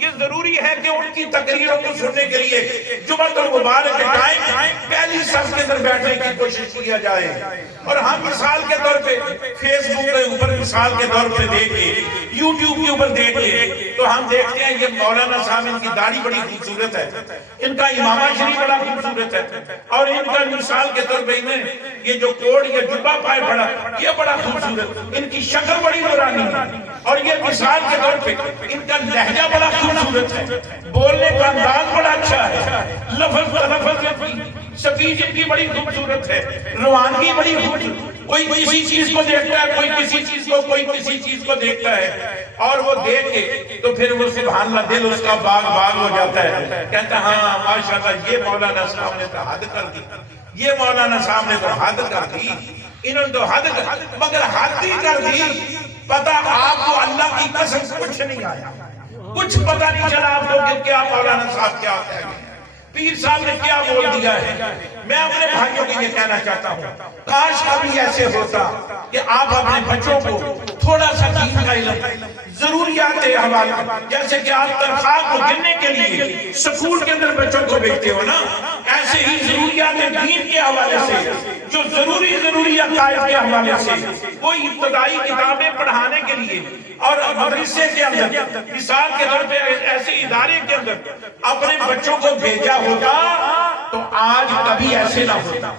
یہ ضروری ہے کہ ان کی تقریروں کو سننے کے لیے جمعۃ المبارک کے ٹائم پہلی صف کے اندر بیٹھنے کی کوشش کیا جائے. اور ہم مثال کے طور پہ فیس بک کے اوپر مثال کے طور پہ دیکھیں، یوٹیوب کے اوپر دیکھیں تو ہم دیکھتے ہیں یہ مولانا صاحب ان کی داڑھی بڑی خوبصورت ہے، ان کا امامہ شریف بڑا خوبصورت ہے، اور ان کا مثال کے طور پہ انہیں یہ جو کوٹ یہ جبہ پائے پڑا یہ بڑا خوبصورت، ان کی شکل بڑی نورانی ہے، اور یہ مثال کے طور پہ ان کا لہجہ بڑا خوبصورت ہے، بولنے کا انداز بڑا اچھا ہے، لفظ سفید ان کی بڑی خوبصورت ہے، روانگی بڑی خوبصورت، کوئی کسی چیز کو دیکھتا ہے، کوئی کسی چیز کو، کوئی کسی چیز کو دیکھتا ہے، اور وہ دیکھ کے تو پھر وہ سبحان اللہ دل اس کا باغ باغ ہو جاتا ہے، کہتا ہے ہاں ماشاءاللہ یہ مولانا صاحب نے تو حد کر دی، یہ مولانا صاحب نے تو حد کر دی، انہوں نے تو حد کر دی، مگر حد ہی کر دی، پتہ آپ کو اللہ کی قسم کچھ نہیں آیا، کچھ پتہ نہیں چلا آپ کو کہ کیا مولانا صاحب کیا کہہ گئے، پیر صاحب نے کیا بول دیا ہے. میں اپنے بھائیوں کو یہ کہنا چاہتا ہوں، کاش ابھی ایسے ہوتا کہ آپ اپنے بچوں کو تھوڑا سا دین کا علم، ضروریات حوالے، جیسے کہ آپ تنخواہ کو گننے کے لیے سکول کے اندر بچوں کو بھیجتے ہو نا، ایسے ہی ضروریات دین کے حوالے سے، جو ضروری عقائد کے حوالے سے کوئی ابتدائی کتابیں پڑھانے کے لیے، اور مدرسے کے اندر مثال کے طور پہ ایسے ادارے کے اندر اپنے بچوں کو بھیجا ہوتا تو آج کبھی ایسے نہ ہوتا،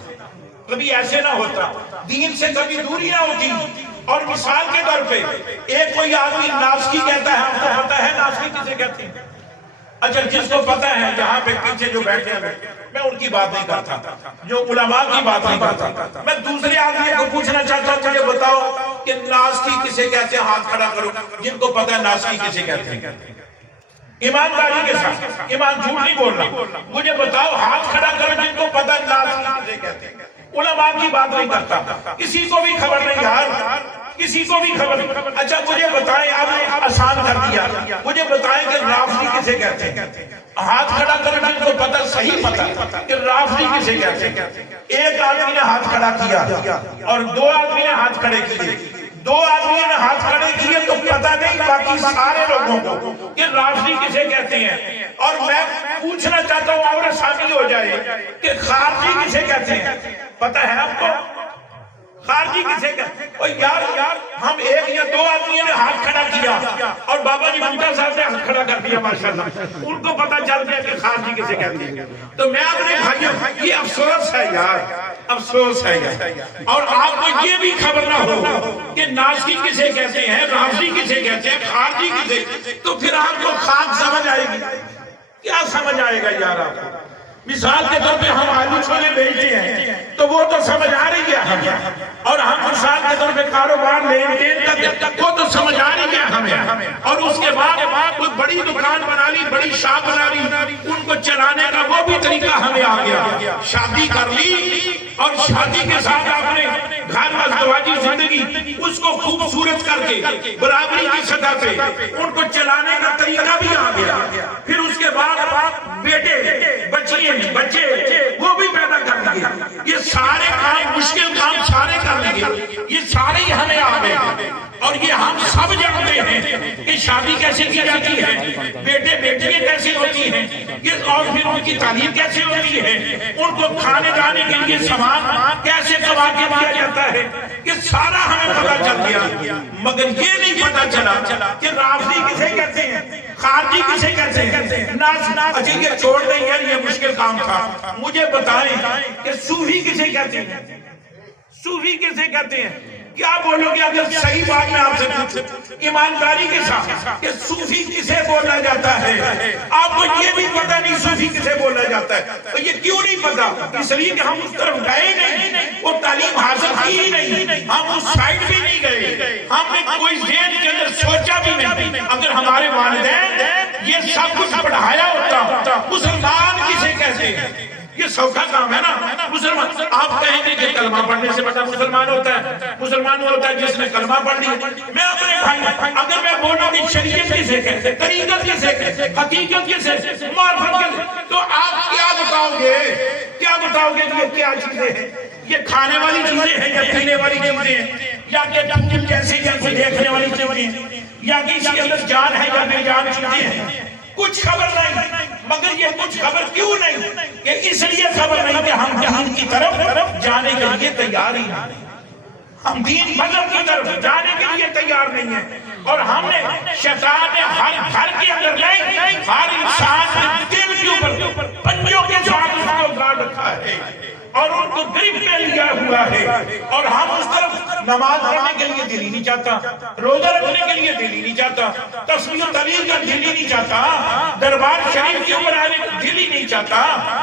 کبھی ایسے نہ ہوتا، دین سے کبھی دوری نہ ہوتی. اور مثال کے طور پہ ایک کوئی آدمی ناسکی کہتا ہے، آپ کو پتا ہے ناسکی کسے کہتے ہیں؟ اچھا جس کو پتا ہے یہاں پہ پیچھے جو بیٹھے ہیں میں ان کی بات نہیں کرتا، جو علماء کی بات نہیں کرتا، میں دوسرے آدمی کو پوچھنا چاہتا ہوں مجھے بتاؤ کہ ناسکی کسے کہتے ہیں، ہاتھ کھڑا کرو جن کو پتا ہے ناسکی کسے کہتے ہیں. ایمانداری کے ساتھ، ایمان جھوٹ نہیں بولنا، مجھے بتاؤ ہاتھ کھڑا کرو جن کو پتا ہے ناسکی کسے کہتے ہیں. علماء کی بات نہیں کرتا، کسی کو بھی خبر نہیں یار، کسی کو بھی خبر نہیں. اچھا مجھے بتائیں، آپ نے آسان کر دیا، مجھے بتائیں کہ رافضی کسے کہتے ہیں. ہاتھ کھڑا کرو جن کو پتہ، صحیح پتہ کہ رافضی کسے کہتے ہیں. ایک آدمی نے ہاتھ کھڑا کیا اور دو آدمی نے ہاتھ کھڑے کیے، دو آدمی نے ہاتھ کھڑے کیے تو پتہ نہیں باقی سارے لوگوں کو کہ رافضی کسے کہتے ہیں. اور میں پوچھنا چاہتا ہوں اور آسانی ہو جائے کہ خارجی کسے کہتے ہیں، پتہ ہے آپ کو خارجی کسے کہتے ہیں؟ اور یار ہم ایک یا دو آدمی نے ہاتھ کھڑا کیا اور بابا جی بھٹا صاحب نے ہاتھ کھڑا کر دیا، ماشاءاللہ ان کو پتہ چل گیا کہ خارجی کسے کہتے ہیں. تو میں اپنے بھائیوں یہ افسوس ہے یار، افسوس ہے یار، اور آپ کو یہ بھی خبر نہ ہو کہ ناسکی کسے کہتے ہیں، رافضی کسے کہتے ہیں، خارجی کسے، تو پھر آپ کو خاک سمجھ آئے گی، کیا سمجھ آئے گا یار آپ کو. مثال کے طور پہ ہم آلو چھولے بیچتے ہیں تو وہ تو سمجھ آ رہی ہے ہمیں، اور ہم مثال کے طور پہ کاروبار لین دین کرتے وہ تو سمجھ آ رہی ہے ہمیں، اور اس کے بعد کوئی بڑی دکان بنا لی، بڑی شاپ بنا لی، ان کو چلانے کا وہ بھی طریقہ ہمیں آ گیا. شادی کر لی اور شادی کے ساتھ آپ نے گھر ازدواجی زندگی اس کو خوبصورت کر کے برابری کی سطح پہ ان کو چلانے کا طریقہ بھی آ گیا. پھر اس کے بعد بیٹے بچے وہ بھی پیدا کر لیے، یہ سارے کام مشکل کام سارے کر لیے، یہ سارے ہی ہمیں آ گئے. اور یہ ہم سب جانتے ہیں کہ شادی کیسے کی جاتی ہے، بیٹے بیٹیاں کیسے ہوتی ہیں، یہ اور پھر ان کی تعلیم کیسے ہوتی ہے، ان کو کھانے جانے کے لیے سامان کیسے کما کے دیا جاتا ہے، یہ سارا ہمیں پتہ چل گیا. مگر یہ نہیں پتہ چلا کہ رافضی کسے کہتے ہیں، خارجی کسے کہتے ہیں. اچھا یہ چھوڑ دیں یار، یہ مشکل کام تھا. مجھے بتائیں کہ صوفی کسے کہتے ہیں، صوفی کسے کہتے ہیں. کیا بولو گے اگر صحیح بات میں آپ سے پوچھوں ایمانداری کے ساتھ کہ صوفی کسے بولا جاتا ہے؟ آپ کو یہ بھی پتہ نہیں صوفی کسے بولا جاتا ہے. تو یہ کیوں نہیں پتہ؟ اس لیے کہ ہم اس طرف گئے نہیں، وہ تعلیم حاصل کی ہی نہیں، ہم اس سائٹ بھی نہیں گئے، ہم نے کوئی ذہن کے اندر سوچا بھی نہیں. اگر ہمارے والدین یہ سب کچھ پڑھایا ہوتا، مسلمان کسے کہتے ہیں؟ یہ سوکھا کام ہے نا. مسلمان آپ کہیں گے کہ کلمہ پڑھنے سے بڑا مسلمان ہوتا ہے، مسلمان ہوتا ہے جس نے کلمہ پڑھ لیا. میں اپنے بھائی اگر میں بولوں کہ شریعت کسے کہتے ہیں، طریقت کسے کہتے ہیں، حقیقت کسے، معرفت کسے، تو آپ کیا بتاؤ گے؟ کیا بتاؤ گے کہ یہ کیا چیزیں ہیں؟ یہ کھانے والی چیزیں ہیں یا پینے والی چیزیں ہیں، یا کہ جیسے یا کوئی دیکھنے والی چیزیں ہیں، یا کہ اس کے اندر جان ہے یا بے جان چیزیں ہیں؟ کچھ خبر نہیں، مگر یہ کچھ خبر کیوں نہیں؟ یہ اس لیے خبر نہیں کہ ہم دین کی طرف جانے کے لیے تیار ہی نہیں، ہم دین مذہب کی طرف جانے کے لیے تیار نہیں ہیں، اور ہم نے شیطان نے ہر گھر کے اندر نہیں، ہر انسان کے دل کے اوپر پنجوں کے ساتھ اس کو گاڑ رکھا ہے اور ان کو گرفت میں لیا ہوا ہے، اور ہم اس طرف نماز پڑھنے کے لیے دل ہی نہیں چاہتا، روزہ رکھنے کے لیے دل ہی نہیں چاہتا، تسبیح و تحلیل کا دل ہی نہیں چاہتا، دربار شریف کے اوپر آنے کا دل ہی نہیں چاہتا،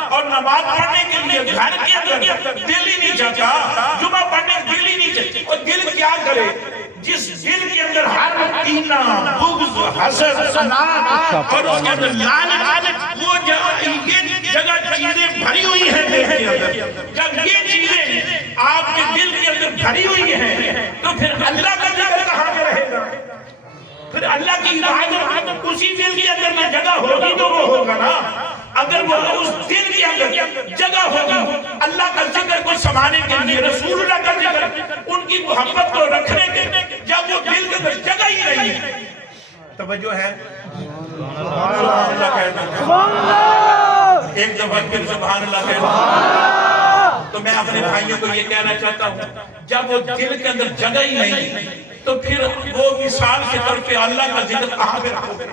اور نماز پڑھنے کے لیے گھر کے اندر دل ہی نہیں چاہتا، جمعہ پڑھنے کا دل ہی نہیں چاہتا۔ اور دل کیا کرے؟ جس دل کے اندر ہر کینہ، بغض، حسد، ثنا اور اس کے اندر لعنت، وہ یہ جگہ چیزیں بھری ہوئی ہیں دل کے اندر، جب یہ چیزیں آپ کے دل کے اندر بھری ہوئی ہیں تو پھر اللہ کا ذکر کہاں پہ رہے گا؟ پھر اللہ کی عبادت اسی دل کے اندر میں جگہ ہوگی تو وہ ہوگا نا۔ اگر وہ اس دل کے اندر جگہ ہوگی اللہ کا ذکر کو سمانے کے لیے، رسول اللہ کا ذکر، ان کی محبت کو رکھنے کے، جب وہ دل کے اندر جگہ ہی نہیں ہے، توجہ ہے؟ سبحان اللہ کہنا، ایک دفعہ پھر سبحان اللہ کہنا۔ تو میں اپنے بھائیوں کو یہ کہنا چاہتا ہوں، جب وہ دل کے اندر جگہ ہی نہیں تو پھر وہ مثال کے طور پہ اللہ کا ذکر کہاں پہ رکھو گے؟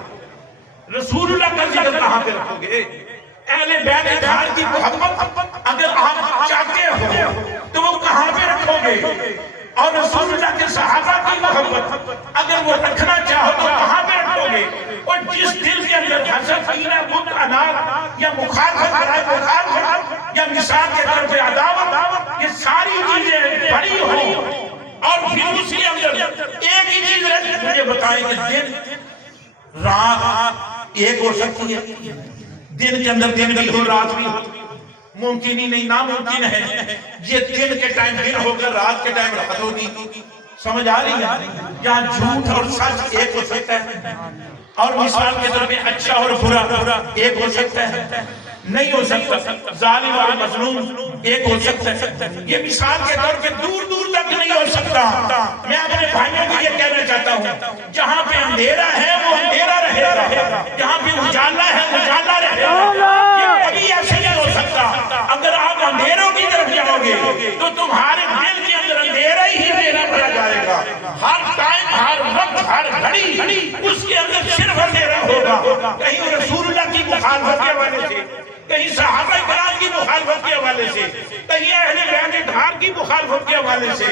رسول اللہ کا ذکر کہاں پہ رکھو گے؟ اہل بیت اطہار کی محبت اگر آپ چاہتے ہو تو وہ کہاں پہ رکھو گے؟ اور رسول اللہ کے صحابہ کی محبت اگر وہ رکھنا چاہو تو کہاں پہ رکھو گے؟ اور جس دل کے اندر حسد، کینہ، بغض، عناد یا مخالفت یا مثال کے طور پہ عداوت، یہ ساری چیزیں بڑی ہوں اور پھر اس کے اندر ایک ہی چیز رہتی، مجھے بتائیں کہ دن رات ایک ہو سکتی ہے؟ دن کے اندر دن بھی ہو، رات بھی ہو؟ ممکن ہی نہیں، ناممکن ہے۔ یہ دن کے ٹائم دن ہوگا، رات کے ٹائم رات ہوگی، سمجھ آ رہی ہے؟ یہاں جھوٹ اور سچ ایک ہو سکتا ہے، اور مثال کے طور پہ اچھا اور برا ایک ہو سکتا ہے؟ نہیں ہو سکتا۔ ظالم اور مظلوم ایک ہو سکتا ہے؟ یہ مثال کے طور پہ دور دور تک نہیں ہو سکتا۔ میں اپنے بھائیوں کو یہ کہنا چاہتا ہوں، جہاں پہ اندھیرا ہے وہ اندھیرا رہے گا، جہاں پہ اجالا ہے اجالا رہے گا۔ یہ کبھی ایسے نہیں ہو سکتا۔ اگر آپ اندھیروں کی طرف جاؤ گے تو تمہارے دل کے اندر اندھیرا ہی اندھیرا بڑھ جائے گا، ہر ٹائم، ہر وقت، ہر گھڑی اس کے اندر صرف اندھیرا ہوگا۔ کہیں رسول اللہ کی مخالفت کے حوالے سے، کہیں صحابہ کرام کی مخالفت کے حوالے سے، کہیں اہل بیت اطہار کی مخالفت کے حوالے سے۔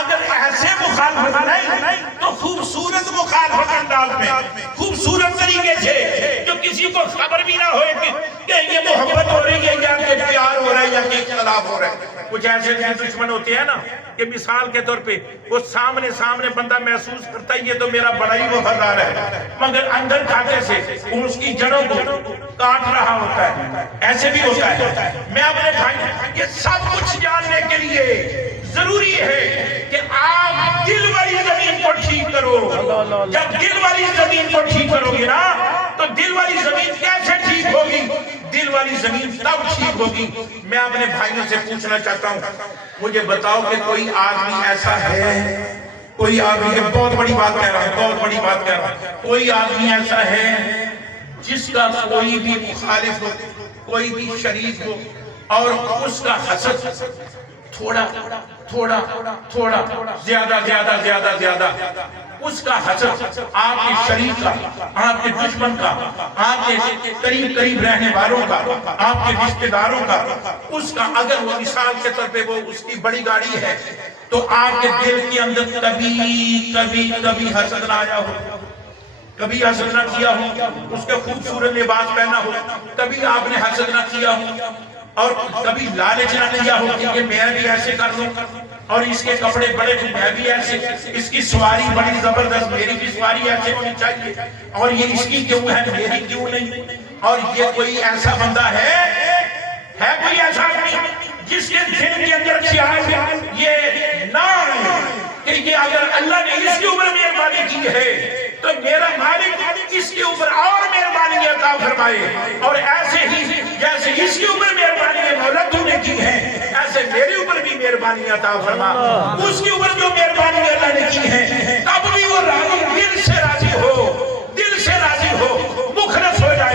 اگر ایسے مخالفت نہیں تو خوبصورت مخالفت انداز میں، خوبصورت طریقے سے، جو کسی کو خبر بھی نہ ہوئے کہ یہ محبت ہو رہی ہے یا کہ پیار ہو رہا ہے یا کہ اختلاف ہو رہا ہے۔ کچھ ایسے دشمن ہوتے ہیں نا کہ مثال کے طور پہ وہ سامنے بندہ محسوس کرتا ہے یہ تو میرا بڑا ہی وفادار ہے، مگر اندر کھاتے سے اس کی جڑوں کو کاٹ رہا ہوتا ہے۔ ایسے بھی ہوتا ہے۔ میں اپنے بھائی یہ سب کچھ جاننے کے لیے ضروری ہے کہ آپ دل والی زمین کو ٹھیک کرو۔ جب دل والی زمین کو ٹھیک کرو گے نا تو دل والی زمین کیسے ٹھیک ہوگی؟ دل والی زمین تب ٹھیک ہوگی۔ میں اپنے بھائیوں سے پوچھنا چاہتا ہوں، مجھے بتاؤ کہ کوئی آدمی ایسا ہے، کوئی آدمی، بہت بڑی بات کہہ رہا ہے، بہت بڑی بات کہہ رہا ہے، کوئی آدمی ایسا ہے جس کا کوئی بھی مخالف ہو، کوئی بھی شریک ہو اور اس کا حسد تھوڑا زیادہ اس کا حسد آپ کے شریک کا، آپ کے دشمن کا، آپ کے قریب رہنے والوں کا، آپ کے رشتہ داروں کا، اس کا اگر وہ مثال کے طور پہ وہ اس کی بڑی گاڑی ہے تو آپ کے دل کے اندر کبھی حسد نہ آیا ہو، کبھی حسد نہ کیا ہو، اس کے خوبصورت لباس پہنا ہو کبھی آپ نے حسد نہ کیا ہو، اور کبھی لالچ نہ کیا ہو کہ میں بھی ایسے کر لوں اور اس کے کپڑے بڑے میں بھی ایسے، اس کی سواری بڑی زبردست میری بھی سواری ایسے ہونی چاہیے، اور یہ اس کی کیوں ہے میری کیوں نہیں؟ اور یہ کوئی ایسا بندہ ہے کوئی ایسا آدمی جس کے دل کے اندر خیال یہ نہ آئے کہ یہ اگر اللہ نے اس کے اوپر مہربانی کی ہے تو میرا مالک اس کے اوپر اور مہربانی عطا فرمائے، اور ایسے ہی جیسے اس کے اوپر مہربانی مولا تو نے کی ہے ایسے میرے اوپر بھی مہربانی عطا فرما۔ اس کے اوپر جو مہربانی اللہ نے کی ہے تب بھی وہ راضی، دل سے راضی ہو، مخلص ہو جائے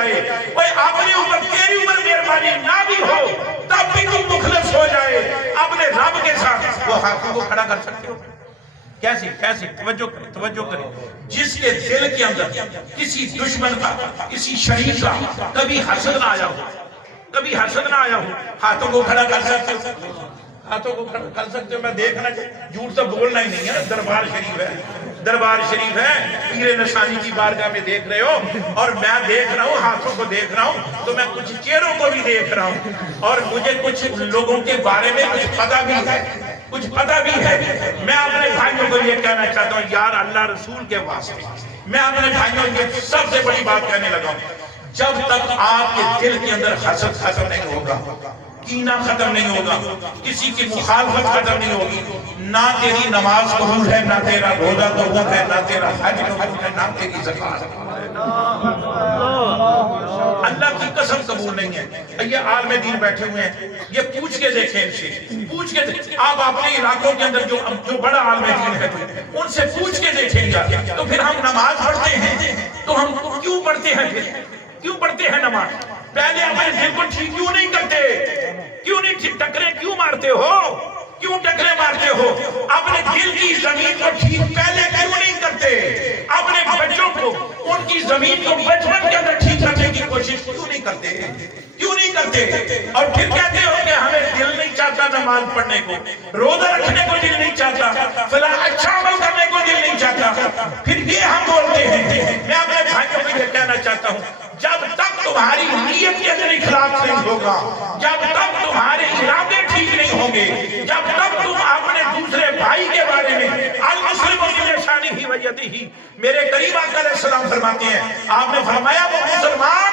جائے، اوے اپنے اوپر تیری اوپر مہربانی نہ بھی ہو تب بھی تم مخلص ہو جائے اپنے رب کے ساتھ، وہ ہاتھوں کو کھڑا کر سکتے ہو؟ کیسے توجہ کریں جس کے دل کے اندر کسی دشمن کا، کسی شریک کا کبھی حسد نہ آیا ہو، ہاتھوں کو کھڑا کر سکتے ہو؟ ہاتھوں کو کھڑا کر سکتے ہو؟ میں دیکھنا جھوٹ تو بولنا ہی نہیں ہے، دربار شریف ہے، پیر نشانی کی بارگاہ میں دیکھ رہے ہو، اور میں دیکھ رہا ہوں، ہاتھوں کو دیکھ رہا ہوں، تو میں کچھ چہروں کو بھی دیکھ رہا ہوں، اور مجھے کچھ لوگوں کے بارے میں کچھ پتہ بھی ہے۔ میں اپنے بھائیوں کو یہ کہنا چاہتا ہوں، یار اللہ رسول کے واسطے میں اپنے بھائیوں کو سب سے بڑی بات کہنے لگا ہوں، جب تک آپ کے دل کے اندر حسد ختم نہیں ہوگا، کینہ ختم نہیں ہوگا، کسی کی مخالفت ختم نہیں ہوگی، نہ تیری نماز قبول ہے، نہ تیرا روزہ قبول ہے، نہ تیرا حج قبول ہے، نہ تیری زکات اللہ کی قسم قبول نہیں ہے۔ یہ عالم دین بیٹھے ہوئے ہیں، یہ پوچھ کے دیکھیں ان سے، آپ اپنے علاقوں کے اندر جو بڑا عالم دین ہے ان سے پوچھ کے دیکھیں گا، تو پھر ہم نماز پڑھتے ہیں تو ہم کیوں پڑھتے ہیں؟ کیوں پڑھتے ہیں نماز؟ پہلے اپنے دل کو ٹھیک کیوں نہیں کرتے؟ کیوں نہیں ٹکرے کیوں مارتے ہو؟ اپنے دل کی زمین کو ٹھیک پہلے کیوں نہیں کرتے؟ اپنے بچوں کو ان کی زمین کو بچپن کے اندر ٹھیک کرنے کی کوشش کیوں نہیں کرتے؟ اور پھر کہتے ہو کہ ہمیں دل نہیں چاہتا نماز پڑھنے کو، روزہ رکھنے کو دل نہیں چاہتا، فلاں اچھا عمل کرنے کو دل نہیں چاہتا، پھر یہ ہم بولتے ہیں۔ میں اپنے بھائیوں کو یہ کہنا چاہتا ہوں، جب تک تمہاری نیت کے اندر اخلاص نہیں ہوگا، جب تک تمہارے ارادے ٹھیک نہیں ہوں گے، جب تک تم اپنے دوسرے بھائی کے بارے میں المسلم بلسانہ و یدہ، میرے کریم آقا علیہ السلام فرماتے ہیں، آپ نے فرمایا وہ مسلمان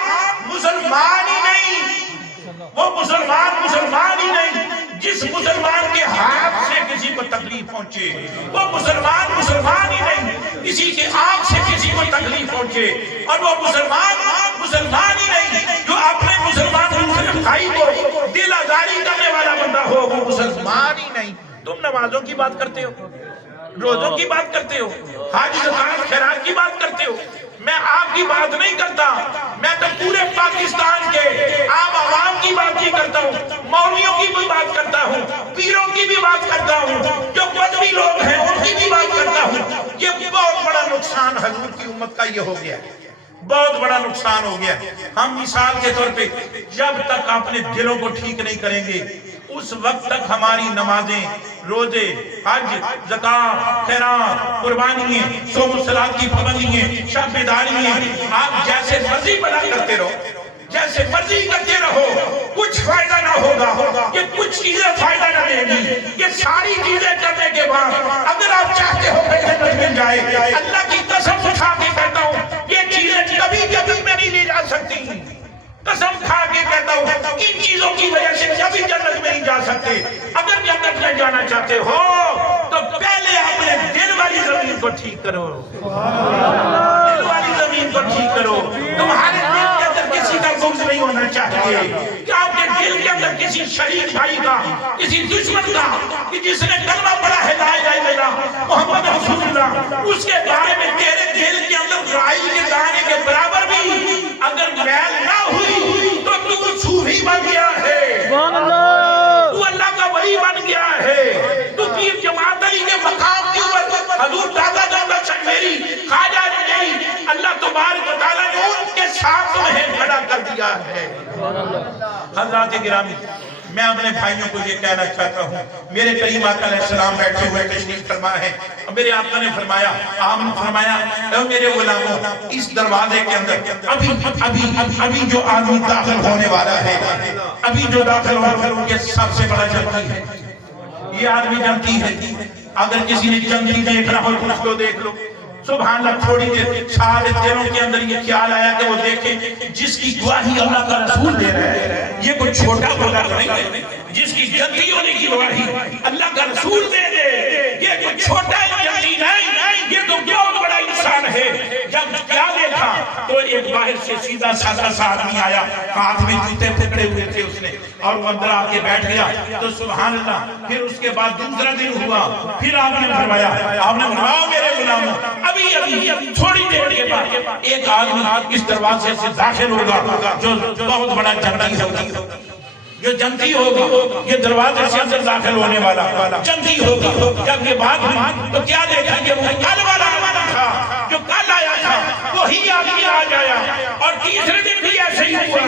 ہی نہیں جس مسلمان کے ہاتھ سے کسی کو تکلیف پہنچے، وہ مسلمان ہی نہیں کسی کے آنکھ سے کسی کو تکلیف پہنچے، اور وہ مسلمان ہی نہیں جو اپنے مسلمان بھائی کو دل آزاری کرنے والا بندہ ہو، وہ مسلمان ہی نہیں۔ تم نمازوں کی بات کرتے ہو، روزوں کی بات کرتے ہو، حج زکات خیرات کی بات کرتے ہو، میں آپ کی بات نہیں کرتا، میں تو پورے پاکستان کے عام عوام کی بات ہی کرتا ہوں، مولویوں کی بھی بات کرتا ہوں، پیروں کی بھی بات کرتا ہوں، جو بدوی لوگ ہیں ان کی بھی بات کرتا ہوں۔ یہ بہت بڑا نقصان حضور کی امت کا یہ ہو گیا، بہت بڑا نقصان ہو گیا۔ ہم مثال کے طور پہ جب تک اپنے دلوں کو ٹھیک نہیں کریں گے، اس وقت تک ہماری نمازیں، روزے، حج، زکات، خیرات، قربانیاں، صوم و صلات کی پابندیاں، شب بیداریاں، آپ جیسے مرضی بنا کرتے رہو، کچھ فائدہ نہ ہوگا۔ یہ کچھ چیزیں فائدہ نہ دیں گی، یہ ساری چیزیں کرنے کے بعد اگر آپ چاہتے ہو کہ جنت مل جائے، اللہ کی قسم اٹھا کے کہتا ہوں یہ چیزیں کبھی میں نہیں لے جا سکتی، قسم کھا کے کہتا ہوں ان چیزوں کی وجہ سے کبھی جنت میں نہیں جا سکتے۔ اگر جنت میں جانا چاہتے ہو تو پہلے اپنے دل والی زمین کو ٹھیک کرو، دل والی زمین کو ٹھیک کرو۔ تمہارے دل کے اندر کسی کا بغض نہیں ہونا چاہیے کہ آپ کے دل کے اندر کسی شریک بھائی کا، کسی دشمن کا، کہ جس نے کلمہ پڑھا ہے لا الہ الا اللہ محمد رسول اللہ، اس کے بارے میں تیرے دل کے اندر رائی کے دانے کے برابر بھی اگر میل نہ ہوئی تو تو صوفی بن گیا ہے، تو اللہ کا ولی بن گیا ہے، تو پیر جماعت علی کے مقام کے اوپر حضور دادا شنویری خواجہ نہیں، اللہ تبارک و تعالیٰ نے ان کے ساتھ تمہیں کھڑا کر دیا ہے۔ حضرات گرامی، میں اپنے بھائیوں کو یہ کہنا چاہتا ہوں، میرے کریم آقا علیہ السلام بیٹھے ہوئے تشریف فرما ہے، میرے آقا نے فرمایا، آپ نے فرمایا اے میرے غلاموں، اس دروازے کے اندر ابھی جو آدمی داخل ہونے والا ہے، ابھی جو داخل ہوگا یہ سب سے بڑا جنتی ہے، یہ آدمی جنتی ہے۔ اگر کسی نے جنتی دیکھنا ہو تو اس کو دیکھ لو، سبحان اللہ۔ تھوڑی دیر سارے دلوں کے اندر یہ خیال آیا کہ وہ دیکھیں جس کی گواہی اللہ کا رسول دے رہا ہے، یہ کوئی چھوٹا بڑا نہیں ہے، جس کی جنتی ہونے کی گواہی اللہ کا رسول دے دے، یہ کوئی چھوٹا جنتی نہیں، یہ تو بہت بڑا انسان ہے۔ جب کیا دیکھا دیکھا تو ایک باہر سے سیدھا سادہ سا آدمی آیا، ہاتھ میں جوتے پکڑے ہوئے تھے اس نے، اور وہ اندر آ کے بیٹھ گیا. تو سبحان اللہ، پھر اس کے بعد دوسرا دن ہوا، پھر آپ نے فرمایا، آپ نے فرمایا میرے غلاموں، ابھی تھوڑی دیر کے بعد ایک آدمی اس دروازے سے داخل ہوگا جو بہت بڑا جنتی ہوگا، جو جنتی ہوگا، یہ دروازے سے اندر داخل ہونے والا جنتی ہوگا. جب یہ بات ہوئی تو کیا دیکھا کہ وہ کل والا تھا جو کل آیا تھا وہی آدمی آج آیا، اور تیسرے دن بھی ایسے ہی ہوا.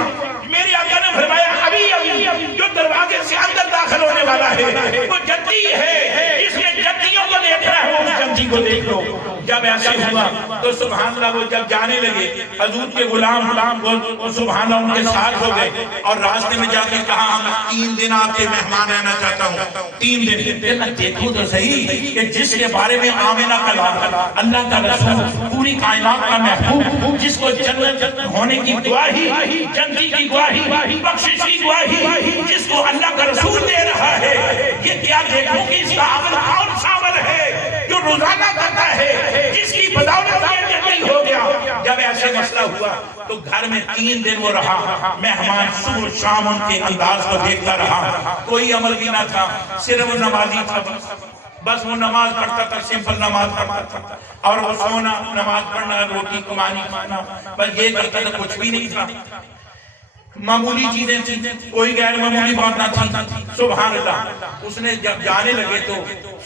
میرے آقا نے فرمایا ابھی جو دروازے سے اندر داخل ہونے والا ہے وہ جنتی ہے، اس نے جنتیوں کو دیکھ رہا ہے، وہ جنتی کو دیکھ لو. جب ایسا ہوا تو سبحان اللہ وہ جب جانے لگے، حضور کے غلام وہ سبحان اللہ ان کے ساتھ ہو گئے، اور راستے میں جا کے کہا ہم 3 دن آپ کے مہمان رہنا چاہتا ہوں. 3 دن میں دیکھوں تو صحیح کہ جس کے بارے میں آمنہ کلام اللہ کا رسول پوری کائنات کا محبوب، جس کو جنت ہونے کی گواہی، جنتی کی گواہی، بخشش کی گواہی جس کو اللہ کا رسول دے رہا ہے، یہ کیا دیکھوں کہ اس کا عمل کون سا عمل ہے جو روزانہ کرتا ہے، جس کی بدولت یہ جنتی ہو گیا. جب ایسے مسئلہ ہوا تو گھر میں 3 دن وہ رہا، مہمان صبح شام ان کے انداز کو دیکھتا رہا، کوئی عمل بھی نہ تھا، صرف نمازی تھا، بس وہ نماز پڑھتا تھا، سمپل نماز پڑھتا تھا، اور وہ سونا، نماز پڑھنا، روٹی کمانی کھانا، بس یہ کرتا تھا، کچھ بھی نہیں تھا. معمولی چیزیں تھیں، کوئی غیر معمولی بات نہ تھی. سبحان اللہ. اس نے جب جانے لگے تو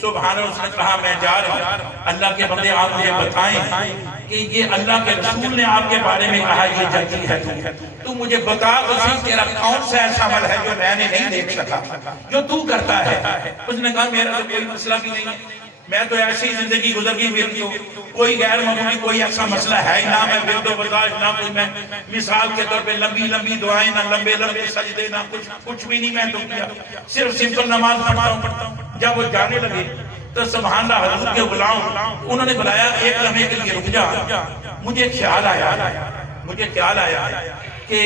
سبحان اللہ، اس نے کہا میں جا رہا ہوں، اللہ کے بندے آپ مجھے بتائیں کہ یہ اللہ کے رسول نے آپ کے بارے میں کہا یہ جنتی ہے، تو مجھے بتا تو صحیح تیرا کون سا ایسا عمل ہے جو میں نے نہیں دیکھ سکا جو تو کرتا ہے. اس نے کہا میرا تو کوئی مسئلہ بھی نہیں ہے، میں تو ایسی زندگی گزر گئی میری، تو کوئی غیر معمولی کوئی ایسا مسئلہ ہے ہی نہ، میں ورد و برداشت نہ کوئی، میں مثال کے طور پہ لمبی لمبی دعائیں نہ، لمبے لمبے سجدے نہ، کچھ بھی نہیں میں تو کیا، صرف سمپل نماز پڑھتا ہوں. جب وہ جانے لگے تو سبحان اللہ حضور کے غلام انہوں نے بلایا، ایک لمحے کے لیے رک جا، مجھے خیال آیا کہ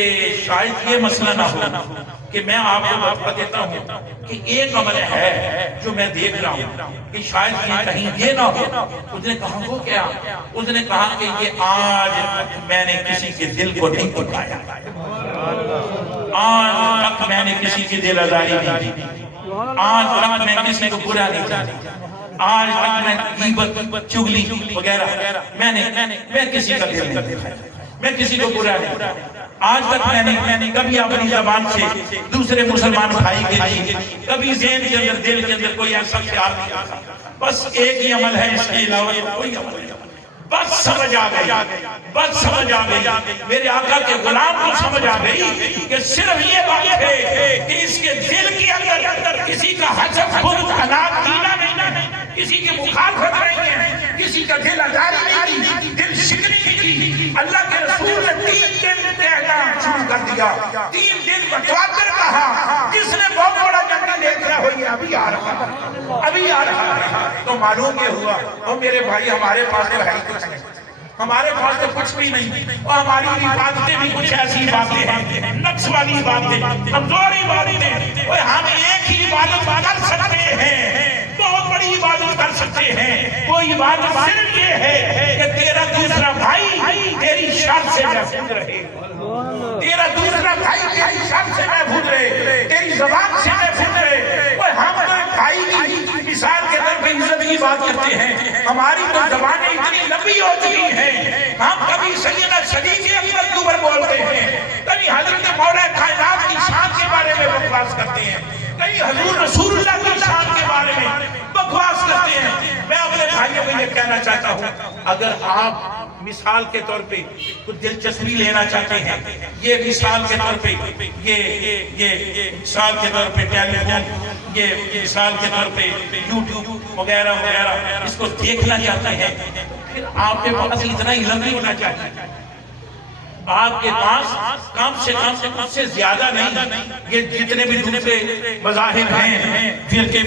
شاید یہ مسئلہ نہ ہو کہ میں آپ کو بتا دیتا ہوں کہ ایک عمل ہے جو میں دیکھ رہا ہوں کہ شاید یہ کہیں یہ نہ ہو. اس نے کہا وہ کیا؟ اس نے کہا کہ یہ آج تک میں نے کسی کے دل کو نہیں دکھایا، آج تک میں نے کسی کی دل آزاری نہیں دی، آج تک میں کسی کو برا نہیں چاہتا، آج تک میں غیبت، چغلی وغیرہ میں کسی کا دل نہیں دکھایا، میں کسی کو برا نہیں. آج تک میں نے کبھی اپنی زبان سے دوسرے مسلمان بھائی کے لیے کبھی ذہن کے اندر، دل کے اندر کوئی ایسا خیال نہیں آتا. بس ایک ہی عمل ہے، اس کے علاوہ کوئی عمل نہیں. بس سمجھ آ گئی، میرے آقا کے غلام کو سمجھ آ گئی کہ صرف یہ بات ہے کہ اس کے دل کے اندر کسی کا حسد، بغض، عناد، کینہ نہیں، کسی کی مخالفت نہیں ہے، کسی کا دل آزاری نہیں، دل شکنی کی. اللہ کے رسول نے 3 دن کہنا شروع کر دیا، 3 دن متواتر کہا، جس نے بہت بڑا جنگل دیکھ رہا ہو یہ ابھی آ رہا. تو معلوم یہ ہوا وہ میرے بھائی ہمارے پاس تو ہے ہی کچھ نہیں، ہمارے پاس تو کچھ بھی نہیں، اور ہماری عبادتیں بھی کچھ ایسی باتیں ہیں، نقص والی باتیں، کمزوری باتیں. ہم ایک ہی عبادت کر سکتے ہیں، بہت بڑی عبادت کر سکتے ہیں. وہ عبادت صرف یہ ہے کہ تیرا دوسرا بھائی تیری شر سے محفوظ رہے، تیرا دوسرا بھائی تیری شر سے محفوظ رہے، تیری زبان سے محفوظ رہے. ہم تو بھائی کی مثال کے طور پہ عزت کی بات کرتے ہیں، ہماری تو زبانیں اتنی لمبی ہو چکی ہیں، ہم کبھی سیدنا صدیق اکبر کے اوپر بولتے ہیں، کبھی حضرت مولا کائنات کی شان کے بارے میں بکواس کرتے ہیں، کبھی حضور رسول اللہ کی شان کے بارے میں بکواس کرتے ہیں. میں اپنے بھائیوں کو یہ کہنا چاہتا ہوں، اگر آپ مثال کے طور پہ کچھ دلچسپی لینا چاہتے ہیں، یہ مثال کے طور پہ یہ مثال کے طور پہ ٹیلی فون، یہ مثال کے طور پہ یوٹیوب وغیرہ وغیرہ اس کو دیکھنا چاہتے ہیں، پھر آپ کے پاس اتنا علم نہیں ہونا چاہیے. آپ کے پاس کم سے کم اس سے زیادہ نہیں، یہ جتنے بھی دوسرے مذاہب ہیں، فرقے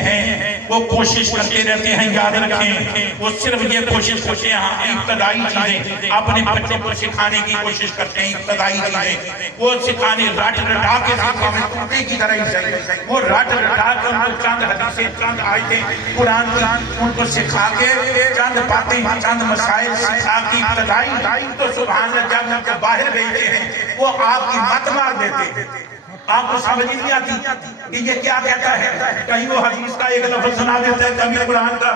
ہیں، وہ کوشش کرتے رہتے ہیں. یاد رکھیں وہ صرف یہ کوشش کرتے ہیں ابتدائی چیزیں اپنے بچوں کو سکھانے کی کوشش کرتے ہیں. ابتدائی چیزیں وہ سکھانے رٹ رٹا کے سکھانے ٹوٹے کی طرح ہی صحیح وہ رٹ رٹا کے ان کو چند حدیثیں چند آیتیں قرآن کی ان کو سکھا کے چند باتیں چند مسائل سکھا کی ابتدائی تو سبحان اللہ جب ان کو باہر بھیجتے ہیں وہ آپ کی مت مار دیتے. آپ کو سمجھ نہیں آتی کہ یہ کیا کہتا ہے. کہیں وہ حدیث کا ایک لفظ سنا دیتا ہے, کبھی قرآن کا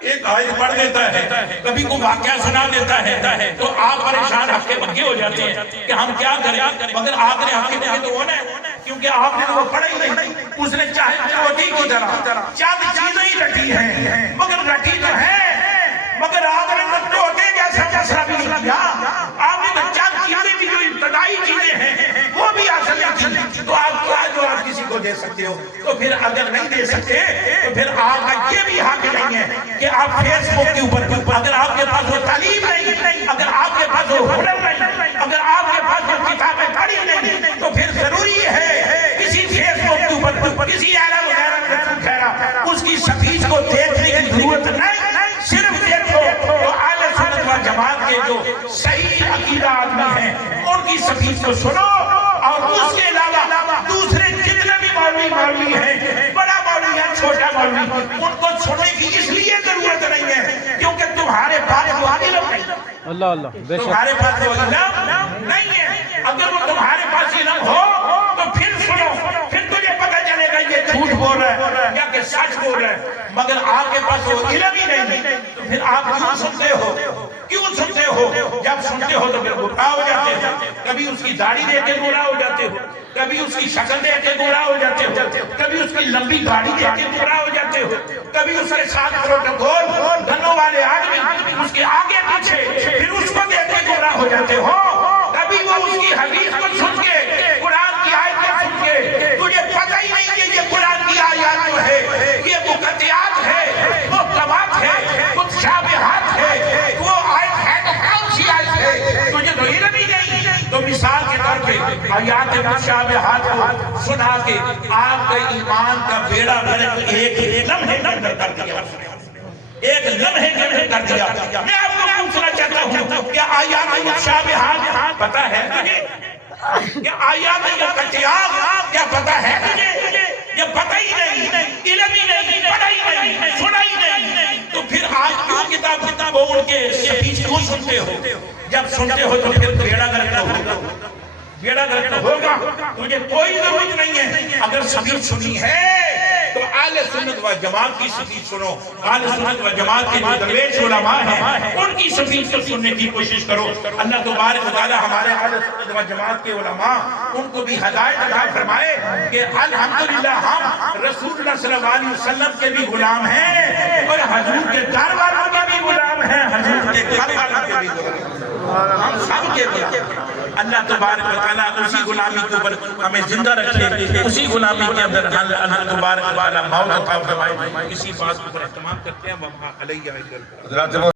ایک آیت پڑھ دیتا ہے, کبھی کوئی واقعہ سنا دیتا ہے, تو آپ پریشان ہکے بکے ہو جاتے ہیں کہ ہم کیا کریں. مگر آپ نے ہکے بکے تو ہونا ہے کیونکہ آپ نے وہ پڑھا ہی نہیں. اس نے چاہے چوٹی کی طرح چند چیزیں ہی رٹی ہیں مگر رٹی تو ہے, مگر آپ نے تو چوٹے جیسا مسئلہ بھی نہیں کیا. آپ نے تو چند چیزیں بھی جو ابتدائی چیزیں ہیں وہ بھی حاصل کی. تو آپ کیا جو آپ کسی کو دے سکتے ہو؟ تو پھر اگر نہیں دے سکتے تو پھر آپ کا یہ بھی حق نہیں ہے کہ آپ فیس بک کے اوپر اگر آپ کے پاس وہ تعلیم نہیں, اگر آپ کے پاس وہ ہنر نہیں, اگر آپ کے پاس وہ کتابیں پڑھی نہیں, تو پھر ضروری ہے کسی فیس بک کے اوپر کسی اعلیٰ وغیرہ اس کی سفید کو دیکھنے کی ضرورت نہیں. صرف دیکھو تو اہل سنت و جماعت کے جو صحیح عقیدہ آدمی ہیں ان کی سفید کو سنو, اور اس کے علاوہ دوسرے جتنے بھی مولوی ہیں, بڑا مولوی ہے چھوٹا مولوی, ان کو سننے کی اس لیے ضرورت نہیں ہے کیونکہ تمہارے پاس وہ علم نہیں. تمہارے پاس وہ علم نہیں ہے. اگر وہ تمہارے پاس علم ہو تو پھر سنو, پھر تجھے پتہ چلے گا یہ جھوٹ بول رہا ہے یا کہ سچ بول رہا ہے. مگر آپ کے پاس وہ علم ہی نہیں تو پھر آپ کیوں سنتے ہو؟ کیوں سنتے ہو؟ جب سنتے ہو تو پھر گمراہ ہو جاتے ہو. کبھی اس کی داڑھی دیکھ کے گمراہ ہو جاتے ہو, کبھی اس کی شکل دیکھ کے گمراہ ہو جاتے ہو, کبھی اس کی لمبی گاڑی دیکھ کے گمراہ ہو جاتے ہو, کبھی اس کے ساتھ پروٹوکول گنوں والے آدمی اس کے آگے پیچھے پھر اس کو دیکھ کے گمراہ ہو جاتے ہو, کبھی وہ اس کی حدیث کو سن کے قرآن کی آیت کو سن کے تجھے پتہ ہی نہیں کہ یہ قرآن کی آیات جو ہے یہ مقطعات ہے, محکمات ہے, متشابہات ہے. وہ آیت ہے تو کون سی آیت ہے تجھے تو علم ہی نہیں. تو مثال کے طور پہ آیات متشابہات کو سنا کے آپ کے ایمان کا بیڑا غرق ایک لمحے میں کر دیا, ایک لمحے میں کر دیا. میں آپ کو پوچھنا چاہتا ہوں کیا آیات متشابہات پتہ ہے تجھے؟ کیا آیات مقطعات کیا پتہ ہے تجھے؟ یہ پتہ ہی نہیں, علم ہی نہیں, پڑھا ہی نہیں, سنا ہی نہیں. تو پھر آج کیوں کتاب وہ ان کے سپیچ کیوں سنتے ہو؟ جب سنتے ہو تو پھر بیڑا غرق ہوگا, بیڑا غرق ہوگا. تجھے کوئی ضرورت نہیں ہے. اگر سپیچ سنی ہے تو اہل سنت و جماعت کی سپیچ سنو. اہل سنت و جماعت کے جو درویش علماء ہیں ان کی سپیچ کو سننے کی کوشش کرو. اللہ تبارک و تعالی ہمارے اہل سنت و جماعت کے علماء ان کو بھی ہدایت عطا فرمائے کہ الحمدللہ ہم رسول اللہ صلی اللہ علیہ وسلم کے بھی غلام ہیں اور حضور کے در والوں کے بھی غلام ہیں, حضور کے گھر والوں کے بھی غلام ہیں, ہم سب کے غلام. اللہ تبارک و تعالیٰ اسی غلامی کے اوپر ہمیں زندہ رکھے, اسی غلامی کے اندر اللہ تبارک و تعالیٰ موت عطا فرمائے. اسی بات پر اہتمام کرتے ہیں.